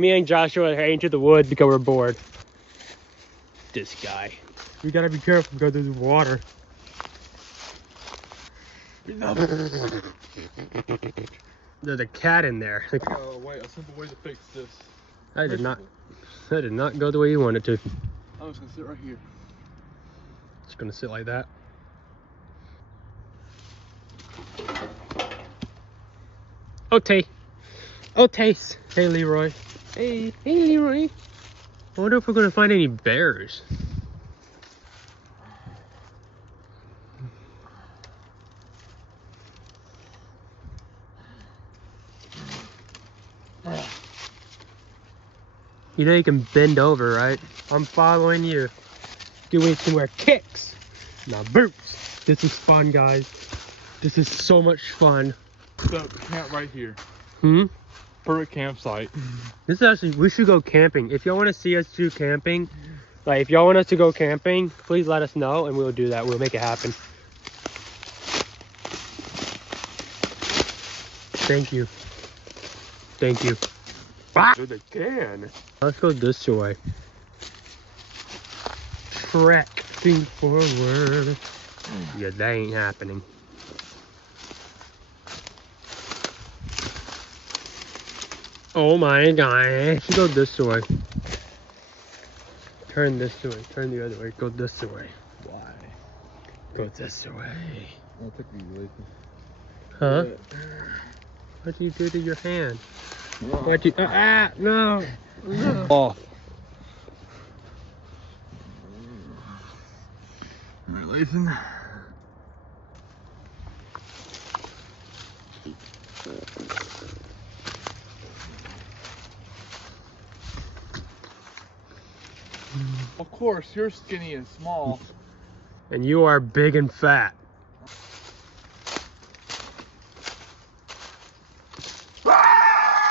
Me and Joshua are heading to the woods because we're bored. This guy. We gotta be careful because there's water. There's a cat in there. Oh wait, a simple way to fix this. That did not go the way you wanted to. I'm just gonna sit right here. Just gonna sit like that. Okay. Taste. Hey, Leroy. Hey, Leroy. I wonder if we're gonna find any bears. You know you can bend over, right? I'm following you. Doing some wear kicks, not boots. This is fun, guys. This is so much fun. So, camp right here. Perfect campsite. This is actually, we should go camping. If y'all want to see us do camping, like if y'all want us to go camping, please let us know and we'll do that. We'll make it happen. Thank you. Thank you. They can. Let's go this way. Trekking forward. Yeah, that ain't happening. Oh my god. Should go this way. Turn this way. Turn the other way. Go this way. Why? Go this way. I'll take these away. Huh? What did you do to your hand? Why'd you? No. No. Oh. Alright, Lathan. Of course, you're skinny and small. And you are big and fat.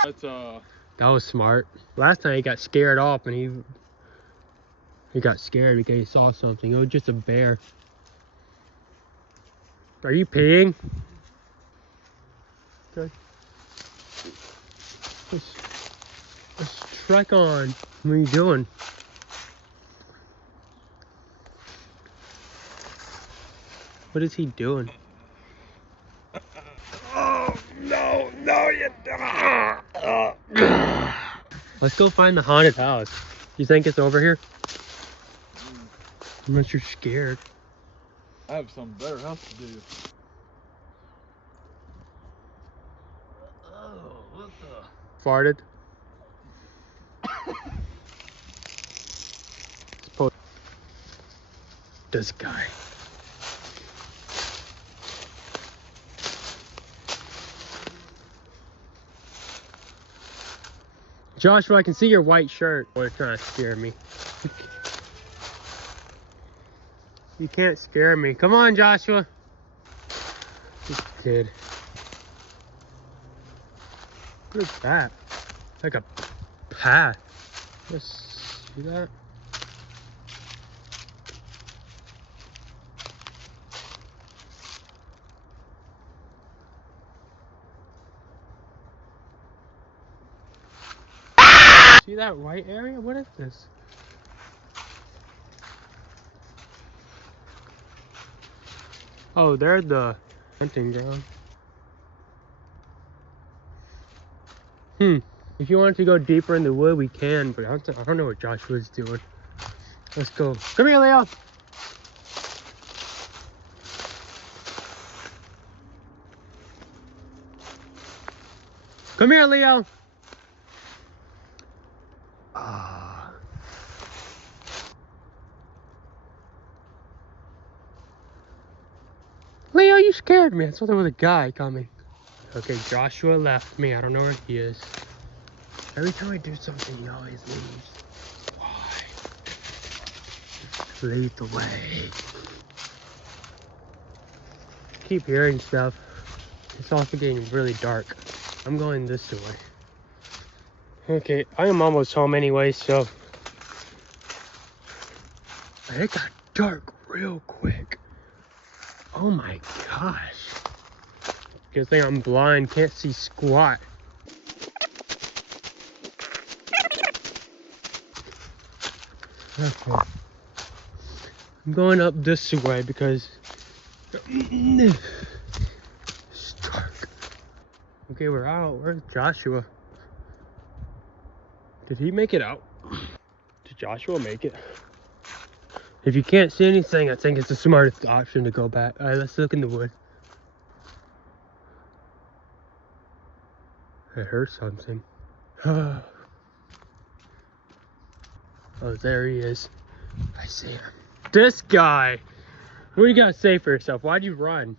That's That was smart. Last time he got scared off and he got scared because he saw something. It was just a bear. Are you peeing? Okay. Let's trek on. What are you doing? What is he doing? oh no, you Let's go find the haunted house. You think it's over here? Unless you're scared. I have some better else to do. Oh, what the? Farted. This guy. Joshua, I can see your white shirt. Boy, trying to scare me. You can't scare me. Come on, Joshua. This kid. What is that? Like a path. Let's see that. See that white area? What is this? Oh, they're the hunting ground. If you want to go deeper in the wood, we can, but I don't know what Joshua's doing. Let's go. Come here, Leo. Come here, Leo. Leo, you scared me. I thought there was a guy coming. Okay, Joshua left me. I don't know where he is. Every time I do something, he always leaves. Why? Lead the way. Keep hearing stuff. It's also getting really dark. I'm going this way. Okay, I am almost home anyway, so. It got dark real quick. Oh my gosh. Good thing I'm blind, can't see squat. Okay. I'm going up this way because it's dark. Okay, we're out. Where's Joshua? Did he make it out? Did Joshua make it? If you can't see anything, I think it's the smartest option to go back. Alright, let's look in the wood. I heard something. Oh, there he is. I see him. This guy! What do you gotta say for yourself? Why'd you run?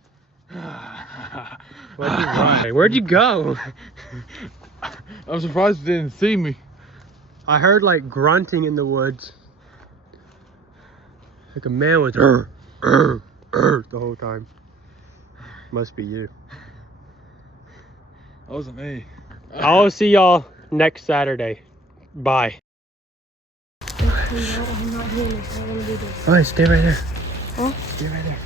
Why'd you run? Where'd you go? I'm surprised you didn't see me. I heard like grunting in the woods. Like a man was the whole time. Must be you. That wasn't me. I'll see y'all next Saturday. Bye. Alright, stay right there. Huh? Stay right there.